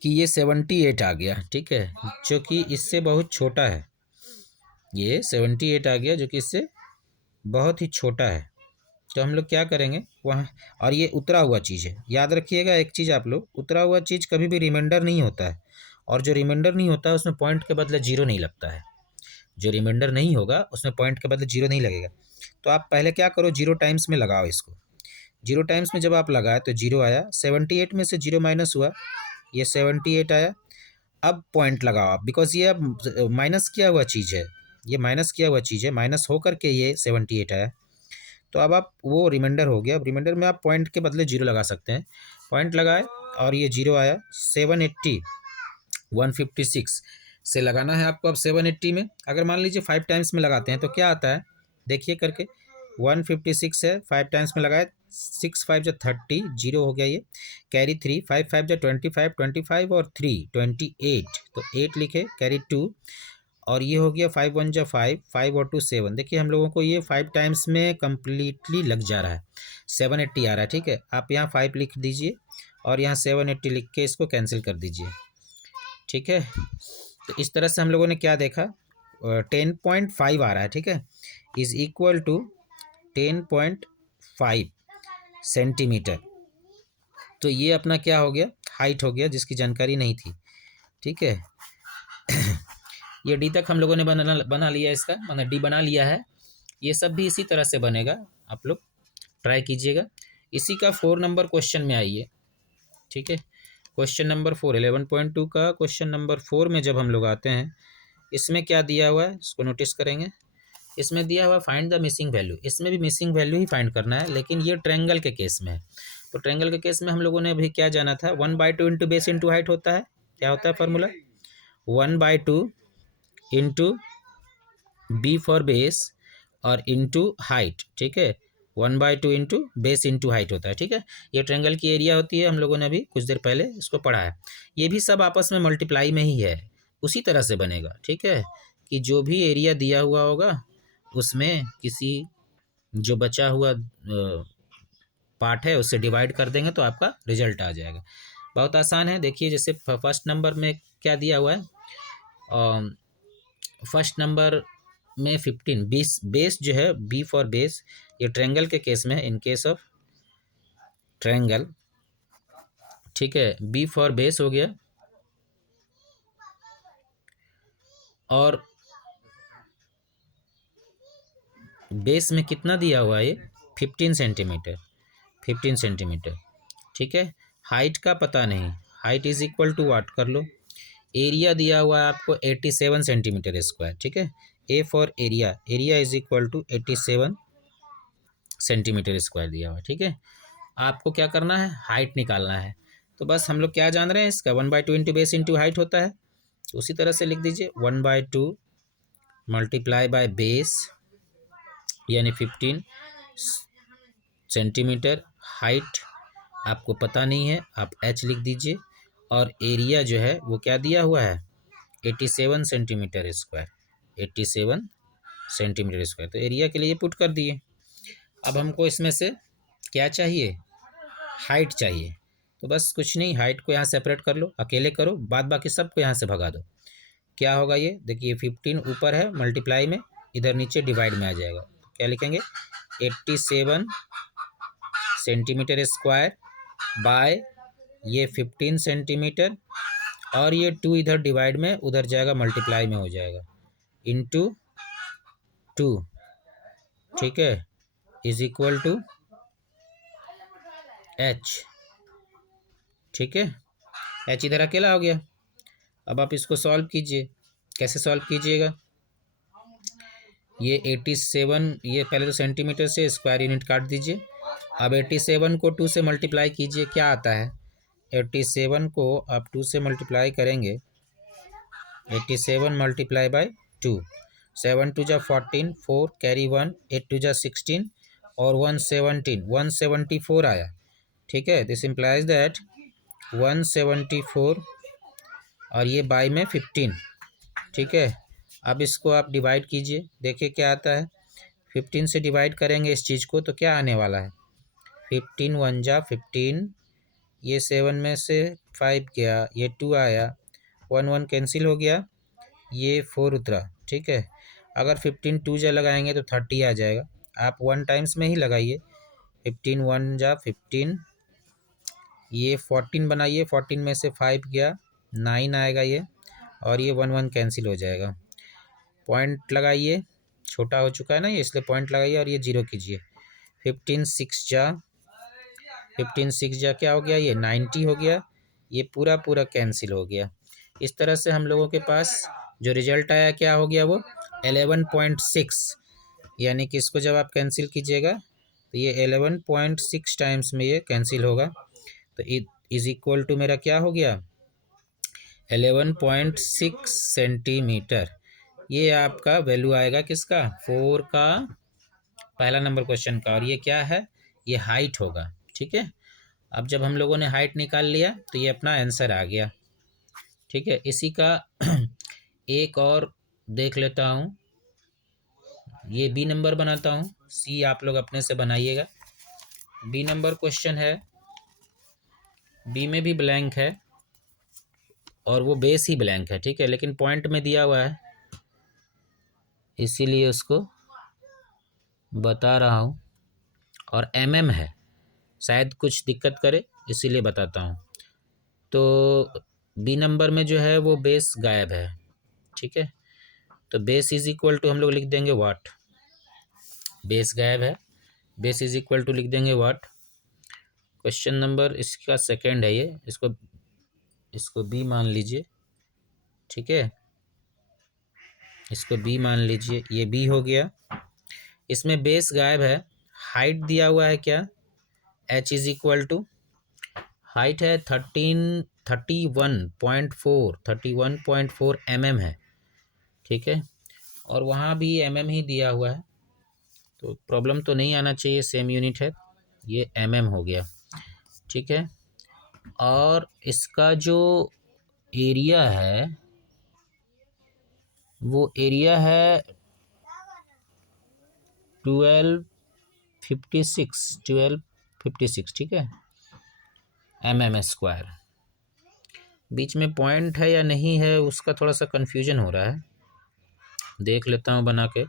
कि ये 78 आ गया, ठीक है, जो कि इससे बहुत छोटा है। ये 78 आ गया जो कि इससे बहुत ही छोटा है। तो हम लोग क्या करेंगे वहाँ, और ये उतरा हुआ चीज़ है, याद रखिएगा एक चीज़ आप लोग, उतरा हुआ चीज़ कभी भी रिमाइंडर नहीं होता है, और जो रिमाइंडर नहीं होता है उसमें पॉइंट के बदले जीरो नहीं लगता है। जो रिमाइंडर नहीं होगा उसमें पॉइंट के बदले जीरो नहीं लगेगा। तो आप पहले क्या करो, 0 टाइम्स में लगाओ इसको। 0 टाइम्स में जब आप लगाए तो 0 आया, 78 में से 0 माइनस हुआ, ये 78 आया। अब पॉइंट लगाओ आप, बिकॉज ये अब माइनस किया हुआ चीज़ है, ये माइनस किया हुआ चीज़ है, माइनस होकर के ये 78 आया। तो अब आप वो रिमाइंडर हो गया, अब रिमाइंडर में आप पॉइंट के बदले जीरो लगा सकते हैं। पॉइंट लगाए और ये जीरो आया, 780 156 से लगाना है आपको। अब 780 में अगर मान लीजिए 5 टाइम्स में लगाते हैं तो क्या आता है, देखिए करके, 156 है, 5 टाइम्स में लगाए, 6 5 जा 30, जीरो हो गया, ये कैरी 3, 5 5 जा 25, 25 और 3 28, तो 8 लिखे, कैरी 2, और ये हो गया 5 1 जा 5, 5 और 2 7। देखिए हम लोगों को ये 5 टाइम्स में कम्प्लीटली लग जा रहा है, 780 आ रहा है, ठीक है। आप यहाँ 5 लिख दीजिए और यहाँ 780 लिख के इसको कैंसिल कर दीजिए, ठीक है। तो इस तरह से हम लोगों ने क्या देखा, 10.5 आ रहा है, ठीक है, इज इक्वल टू 10.5 सेंटीमीटर। तो ये अपना क्या हो गया, हाइट हो गया, जिसकी जानकारी नहीं थी, ठीक है। ये डी तक हम लोगों ने बना लिया, इसका मतलब डी बना लिया है। ये सब भी इसी तरह से बनेगा, आप लोग ट्राई कीजिएगा। इसी का 4 नंबर क्वेश्चन में आइए, ठीक है। क्वेश्चन नंबर 4, 11.2 का क्वेश्चन नंबर 4 में जब हम लोग आते हैं, इसमें क्या दिया हुआ है इसको नोटिस करेंगे। इसमें दिया हुआ फाइंड द मिसिंग वैल्यू, इसमें भी मिसिंग वैल्यू ही फाइंड करना है, लेकिन ये ट्रायंगल के केस में है। तो ट्रायंगल के केस में हम लोगों ने अभी क्या जाना था, 1/2 इंटू बेस इंटू हाइट होता है। क्या होता है formula, 1/2 into B for base और इंटू हाइट, ठीक है, 1/2 इंटू बेस इंटू हाइट होता है, ठीक है। ये ट्रायंगल की एरिया होती है, हम लोगों ने अभी कुछ देर पहले इसको पढ़ा है। ये भी सब आपस में मल्टीप्लाई में ही है, उसी तरह से बनेगा, ठीक है, कि जो भी एरिया दिया हुआ होगा उसमें किसी जो बचा हुआ पार्ट है उससे डिवाइड कर देंगे तो आपका रिजल्ट आ जाएगा। बहुत आसान है, देखिए जैसे फर्स्ट नंबर में क्या दिया हुआ है, फर्स्ट नंबर में 15, बेस जो है, बी फॉर बेस, ये ट्रायंगल के केस में, इन केस ऑफ ट्रायंगल, ठीक है, बी फॉर बेस हो गया, और बेस में कितना दिया हुआ है ये 15 सेंटीमीटर, 15 सेंटीमीटर, ठीक है। हाइट का पता नहीं, हाइट इज इक्वल टू वाट कर लो। एरिया दिया हुआ है आपको 87 सेंटीमीटर स्क्वायर, ठीक है। A for area, area is equal to 87 centimetre square दिया हुआ है, ठीक है। आपको क्या करना है, हाइट निकालना है। तो बस हम लोग क्या जान रहे हैं, इसका 1/2 इंटू बेस इंटू हाइट होता है। तो उसी तरह से लिख दीजिए 1/2 मल्टीप्लाई बाय बेस यानी 15 सेंटीमीटर। हाइट आपको पता नहीं है, आप एच लिख दीजिए। और एरिया जो है वो क्या दिया हुआ है 87 सेंटीमीटर स्क्वायर, 87 सेंटीमीटर स्क्वायर। तो एरिया के लिए पुट कर दिए। अब हमको इसमें से क्या चाहिए, हाइट चाहिए। तो बस कुछ नहीं, हाइट को यहाँ सेपरेट कर लो, अकेले करो, बाद बाकी सबको यहाँ से भगा दो। क्या होगा ये देखिए 15 ऊपर है मल्टीप्लाई में, इधर नीचे डिवाइड में आ जाएगा। तो क्या लिखेंगे 87 सेंटीमीटर स्क्वायर बाय ये 15 सेंटीमीटर, और ये 2 इधर डिवाइड में उधर जाएगा मल्टीप्लाई में हो जाएगा, इंटू 2, ठीक है, इज इक्वल टू एच, ठीक है। एच इधर अकेला हो गया। अब आप इसको सॉल्व कीजिए। कैसे सॉल्व कीजिएगा, ये 87, ये पहले तो सेंटीमीटर से स्क्वायर यूनिट काट दीजिए। अब 87 को 2 से मल्टीप्लाई कीजिए, क्या आता है 87 को आप 2 से मल्टीप्लाई करेंगे, 87 मल्टीप्लाई बाय 2, 7 2 जा 14, 4 कैरी 1, 8 2 जा 16 और 117, 174 आया, ठीक है। दिस इम्प्लाइज दैट 174 और ये बाई में 15, ठीक है। अब इसको आप डिवाइड कीजिए, देखिए क्या आता है। 15 से डिवाइड करेंगे इस चीज़ को तो क्या आने वाला है 15 1 जा 15, ये 7 में से 5 गया, ये 2 आया, 1 1 कैंसिल हो गया, ये 4 उतरा, ठीक है। अगर 15 2 जा लगाएंगे तो 30 आ जाएगा। आप 1 टाइम्स में ही लगाइए, 15 1 जा 15, ये 14 बनाइए, 14 में से 5 गया 9 आएगा ये, और ये 1 1 कैंसिल हो जाएगा। पॉइंट लगाइए, छोटा हो चुका है ना ये, इसलिए पॉइंट लगाइए और ये 0 कीजिए। 15 6 जा क्या हो गया, ये 90 हो गया, ये पूरा पूरा कैंसिल हो गया। इस तरह से हम लोगों के पास जो रिजल्ट आया क्या हो गया वो 11.6, यानी कि इसको जब आप कैंसिल कीजिएगा तो ये 11.6 टाइम्स में ये कैंसिल होगा। तो इज इक्वल टू मेरा क्या हो गया 11.6 सेंटीमीटर। ये आपका वैल्यू आएगा किसका 4 का, पहला नंबर क्वेश्चन का। और ये क्या है, ये हाइट होगा, ठीक है। अब जब हम लोगों ने हाइट निकाल लिया तो ये अपना आंसर आ गया, ठीक है। इसी का एक और देख लेता हूँ, ये बी नंबर बनाता हूँ, सी आप लोग अपने से बनाइएगा। बी नंबर क्वेश्चन है, बी में भी ब्लैंक है और वो बेस ही ब्लैंक है, ठीक है, लेकिन पॉइंट में दिया हुआ है इसीलिए उसको बता रहा हूँ, और एमएम है, शायद कुछ दिक्कत करे इसीलिए बताता हूँ। तो बी नंबर में जो है वो बेस गायब है, ठीक है। तो बेस इज इक्वल टू हम लोग लिख देंगे वाट, बेस गायब है, बेस इज इक्वल टू लिख देंगे वाट। क्वेश्चन नंबर इसका सेकंड है ये, इसको बी मान लीजिए, ठीक है, इसको बी मान लीजिए, ये बी हो गया। इसमें बेस गायब है, हाइट दिया हुआ है क्या H is equal to, height है 31.4 mm है, ठीक है। और वहाँ भी mm ही दिया हुआ है, तो प्रॉब्लम तो नहीं आना चाहिए, सेम यूनिट है, ये mm हो गया, ठीक है। और इसका जो एरिया है वो एरिया है 1256, ठीक है, mm स्क्वायर। बीच में पॉइंट है या नहीं है उसका थोड़ा सा कन्फ्यूजन हो रहा है, देख लेता हूँ बना के।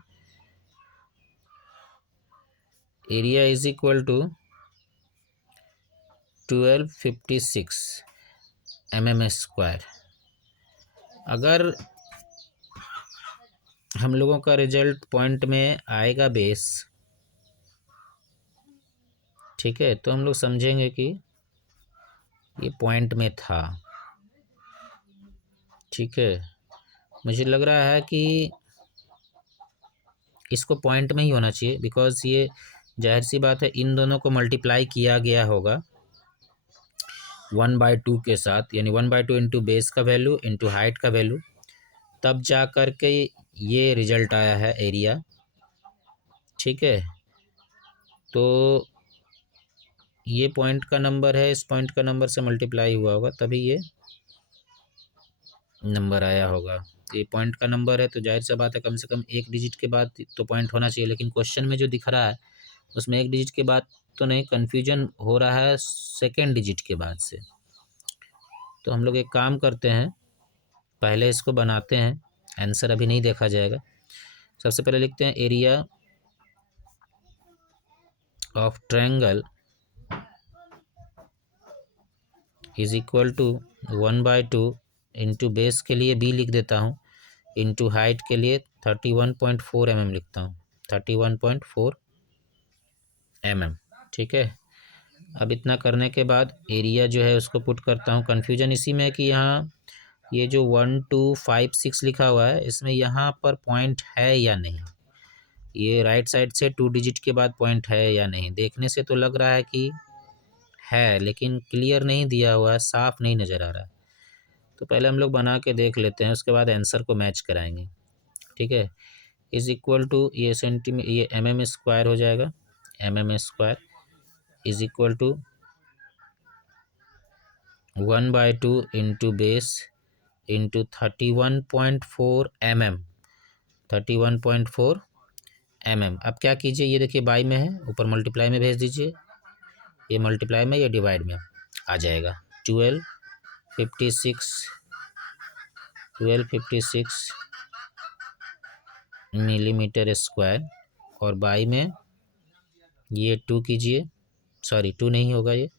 Area is equal to 1256 mm square. अगर हम लोगों का रिजल्ट पॉइंट में आएगा बेस, ठीक है। तो हम लोग समझेंगे कि ये पॉइंट में था, ठीक है। मुझे लग रहा है कि इसको पॉइंट में ही होना चाहिए, बिकॉज ये जाहिर सी बात है इन दोनों को मल्टीप्लाई किया गया होगा 1/2 के साथ, यानी 1/2 इंटू बेस का वैल्यू इंटू हाइट का वैल्यू, तब जा कर के ये रिजल्ट आया है एरिया, ठीक है। तो ये पॉइंट का नंबर है, इस पॉइंट का नंबर से मल्टीप्लाई हुआ होगा तभी ये नंबर आया होगा। ये पॉइंट का नंबर है तो जाहिर सा बात है कम से कम एक डिजिट के बाद तो पॉइंट होना चाहिए, लेकिन क्वेश्चन में जो दिख रहा है उसमें एक डिजिट के बाद तो नहीं, कन्फ्यूजन हो रहा है सेकेंड डिजिट के बाद से। तो हम लोग एक काम करते हैं, पहले इसको बनाते हैं, आंसर अभी नहीं देखा जाएगा। सबसे पहले लिखते हैं area of triangle is equal to 1/2 into base के लिए बी लिख देता हूँ, इंटू हाइट के लिए 31.4 mm लिखता हूँ, 31.4 mm, ठीक है। अब इतना करने के बाद एरिया जो है उसको पुट करता हूँ। कन्फ्यूजन इसी में है कि यहाँ ये जो 1 2 5 6 लिखा हुआ है इसमें यहाँ पर पॉइंट है या नहीं, ये राइट साइड से 2 डिजिट के बाद पॉइंट है या नहीं। देखने से तो लग रहा है कि है, लेकिन क्लियर नहीं दिया हुआ है, साफ नहीं नज़र आ रहा है। तो पहले हम लोग बना के देख लेते हैं, उसके बाद आंसर को मैच कराएंगे, ठीक है। इज़ इक्वल टू ये ये mm स्क्वायर हो जाएगा, mm square is equal to 1/2 into base into 31.4 mm, 31.4 mm। अब क्या कीजिए, ये देखिए बाई में है, ऊपर मल्टीप्लाई में भेज दीजिए, ये मल्टीप्लाई में, ये डिवाइड में आ जाएगा। 1256 मिलीमीटर स्क्वायर, और बाई में ये 2 कीजिए, सॉरी 2 नहीं होगा, ये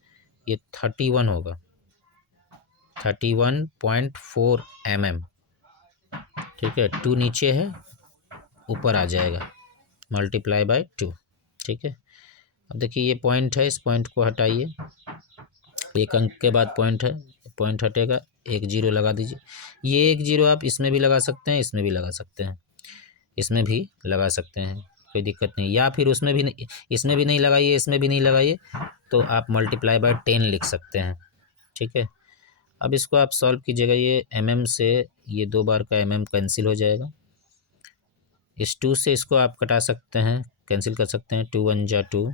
31 होगा, 31.4 mm, ठीक है। 2 नीचे है, ऊपर आ जाएगा, मल्टीप्लाई बाय 2, ठीक है। अब देखिए ये पॉइंट है, इस पॉइंट को हटाइए, एक अंक के बाद पॉइंट है, पॉइंट हटेगा, एक जीरो लगा दीजिए। ये एक जीरो आप इसमें भी लगा सकते हैं, इसमें भी लगा सकते हैं, इसमें भी लगा सकते हैं, कोई दिक्कत नहीं। या फिर उसमें भी नहीं, इसमें भी नहीं लगाइए, इसमें भी नहीं लगाइए, तो आप मल्टीप्लाई बाय 10 लिख सकते हैं, ठीक है। अब इसको आप सॉल्व कीजिएगा, ये mm से ये 2 बार का mm कैंसिल हो जाएगा, इस 2 से इसको आप कटा सकते हैं, कैंसिल कर सकते हैं। 2 1 जा 2,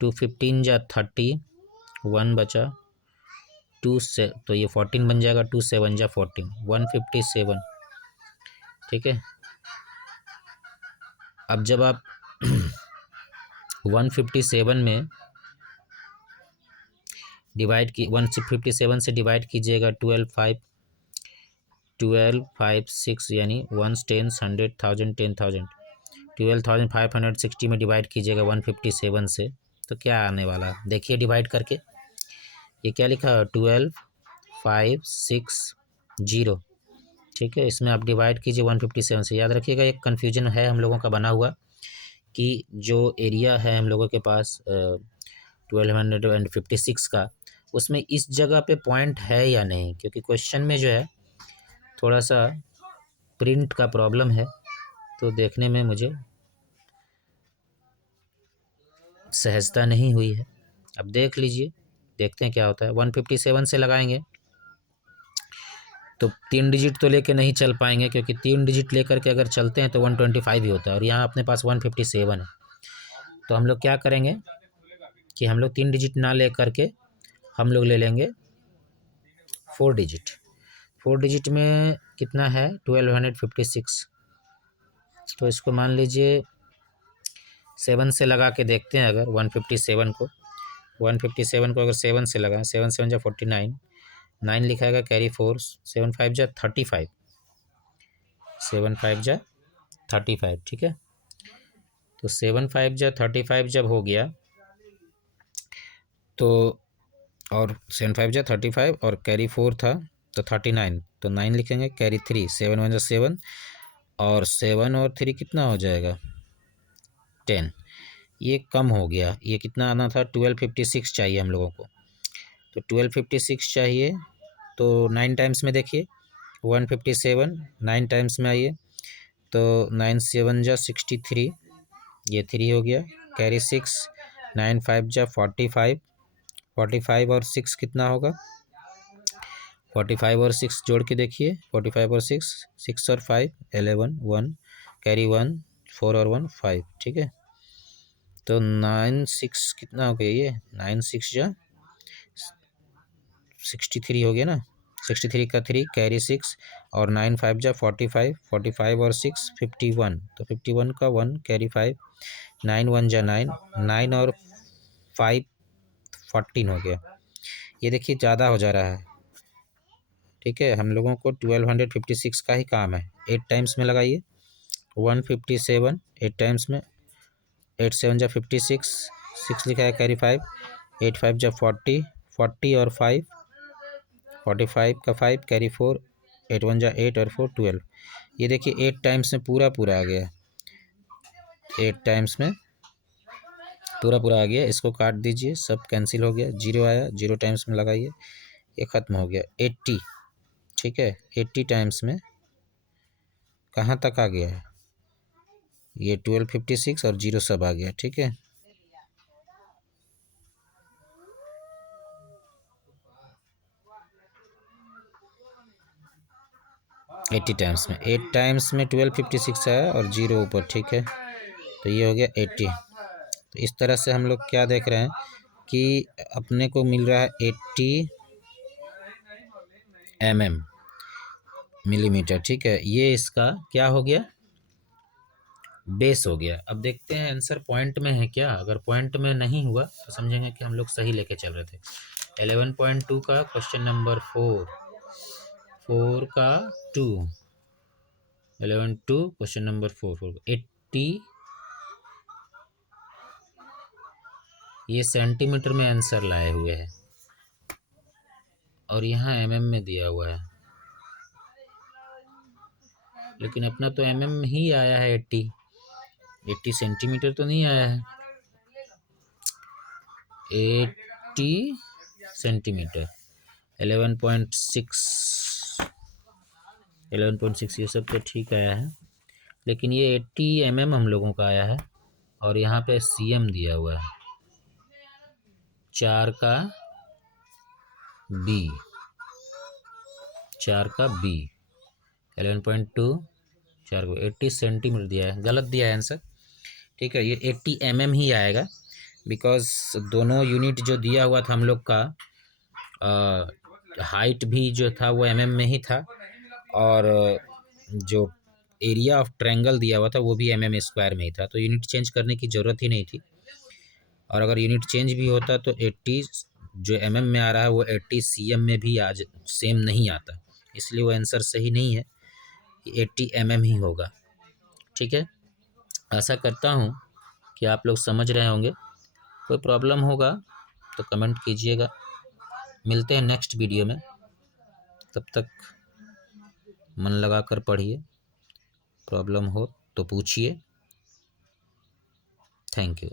2 15 जा 30, 1 बचा, 2 से तो ये 14 बन जाएगा, 2 7 जा 14, 157, ठीक है। अब जब आप 157 में डिवाइड की 157 से डिवाइड कीजिएगा 12 5 6, यानी 1 10 100 1000 10,000, 12,560 में डिवाइड कीजिएगा 157 से, तो क्या आने वाला देखिए डिवाइड करके, ये क्या लिखा है 12,560, ठीक है। इसमें आप डिवाइड कीजिए 157 से। याद रखिएगा एक कन्फ्यूजन है हम लोगों का बना हुआ कि जो एरिया है हम लोगों के पास 1256 का, उसमें इस जगह पे पॉइंट है या नहीं, क्योंकि क्वेश्चन में जो है थोड़ा सा प्रिंट का प्रॉब्लम है, तो देखने में मुझे सहजता नहीं हुई है। अब देख लीजिए, देखते हैं क्या होता है। 157 से लगाएंगे तो 3 डिजिट तो लेके नहीं चल पाएंगे, क्योंकि 3 डिजिट लेकर के अगर चलते हैं तो 125 ही होता है, और यहाँ अपने पास 157 है। तो हम लोग क्या करेंगे कि हम लोग 3 डिजिट ना ले करके हम लोग ले लेंगे 4 डिजिट। 4 डिजिट में कितना है 1256, तो इसको मान लीजिए 7 से लगा के देखते हैं। अगर 157 को अगर 7 से लगाएं, 7 7 जा 49, 9 लिखाएगा, कैरी 4, 7 5 जा 35, 7 5 जा 35, ठीक है। तो 7 5 जा 35 जब हो गया तो, और 7 5 जा 35 और कैरी 4 था तो 39, तो 9 लिखेंगे, कैरी 3, 7 1 जा 7, और 7 और 3 कितना हो जाएगा 10। ये कम हो गया, ये कितना आना था 1256 चाहिए हम लोगों को, तो 1256 चाहिए तो 9 टाइम्स में देखिए 157, 9 टाइम्स में आइए तो 9 7 जा 63, ये 3 हो गया, कैरी 6, 9 5 जा 45, 45 और 6 कितना होगा 45 और 6 जोड़ के देखिए 45 और 6, 6 और 5 11, 1 कैरी 1, 4 और 1 5, ठीक है। तो 9 6 कितना हो गया, ये 9 6 जा 63 हो गया ना, 63 का 3 कैरी 6 और 9 5 जा 45, 45 और 6 51, तो 51 का 1 कैरी 5, 9 1 जा 9, 9 और 5 14 हो गया। ये देखिए ज़्यादा हो जा रहा है, ठीक है। हम लोगों को 1256 का ही काम है। 8 टाइम्स में लगाइए 157, 8 टाइम्स में 8 7 जा 56, 6 लिखा है कैरी 5, 8 5 जा 40, 40 और 5 45 का 5 कैरी 4, 8 1 जा 8 और 4 12। ये देखिए 8 टाइम्स में पूरा पूरा आ गया, 8 टाइम्स में पूरा पूरा आ गया। इसको काट दीजिए, सब कैंसिल हो गया, 0 आया, 0 टाइम्स में लगाइए, ये ख़त्म हो गया। 80, ठीक है, 80 टाइम्स में कहाँ तक आ गया है, ये 1256 और 0 सब आ गया, ठीक है। एट्टी टाइम्स में 8 टाइम्स में 1256 आया और 0 ऊपर, ठीक है, तो ये हो गया 80। तो इस तरह से हम लोग क्या देख रहे हैं कि अपने को मिल रहा है 80 mm मिलीमीटर, ठीक है। ये इसका क्या हो गया, बेस हो गया। अब देखते हैं आंसर पॉइंट में है क्या। अगर पॉइंट में नहीं हुआ तो समझेंगे कि हम लोग सही लेके चल रहे थे। 11.2 का क्वेश्चन नंबर 4, 4 का 2, 11.2 क्वेश्चन नंबर 4, 80, ये सेंटीमीटर में आंसर लाए हुए हैं और यहाँ mm में दिया हुआ है, लेकिन अपना तो mm ही आया है। 80 सेंटीमीटर तो नहीं आया है, 80 सेंटीमीटर। 11.6, 11.6 ये सब तो ठीक आया है, लेकिन ये 80 mm हम लोगों का आया है और यहाँ पे cm दिया हुआ है। 4 का b, 4 का b, 11.2 4 को 80 सेंटीमीटर दिया है, गलत दिया है आंसर, ठीक है। ये 80 mm ही आएगा, बिकॉज दोनों यूनिट जो दिया हुआ था हम लोग का, हाइट भी जो था वो mm में ही था और जो एरिया ऑफ ट्रायंगल दिया हुआ था वो भी mm स्क्वायर में ही था, तो यूनिट चेंज करने की ज़रूरत ही नहीं थी। और अगर यूनिट चेंज भी होता तो 80 जो mm में आ रहा है वो 80 cm में भी आज सेम नहीं आता, इसलिए वो आंसर सही नहीं है, 80 mm ही होगा, ठीक है। आशा करता हूँ कि आप लोग समझ रहे होंगे। कोई प्रॉब्लम होगा तो कमेंट कीजिएगा। मिलते हैं नेक्स्ट वीडियो में, तब तक मन लगा कर पढ़िए, प्रॉब्लम हो तो पूछिए। Thank you.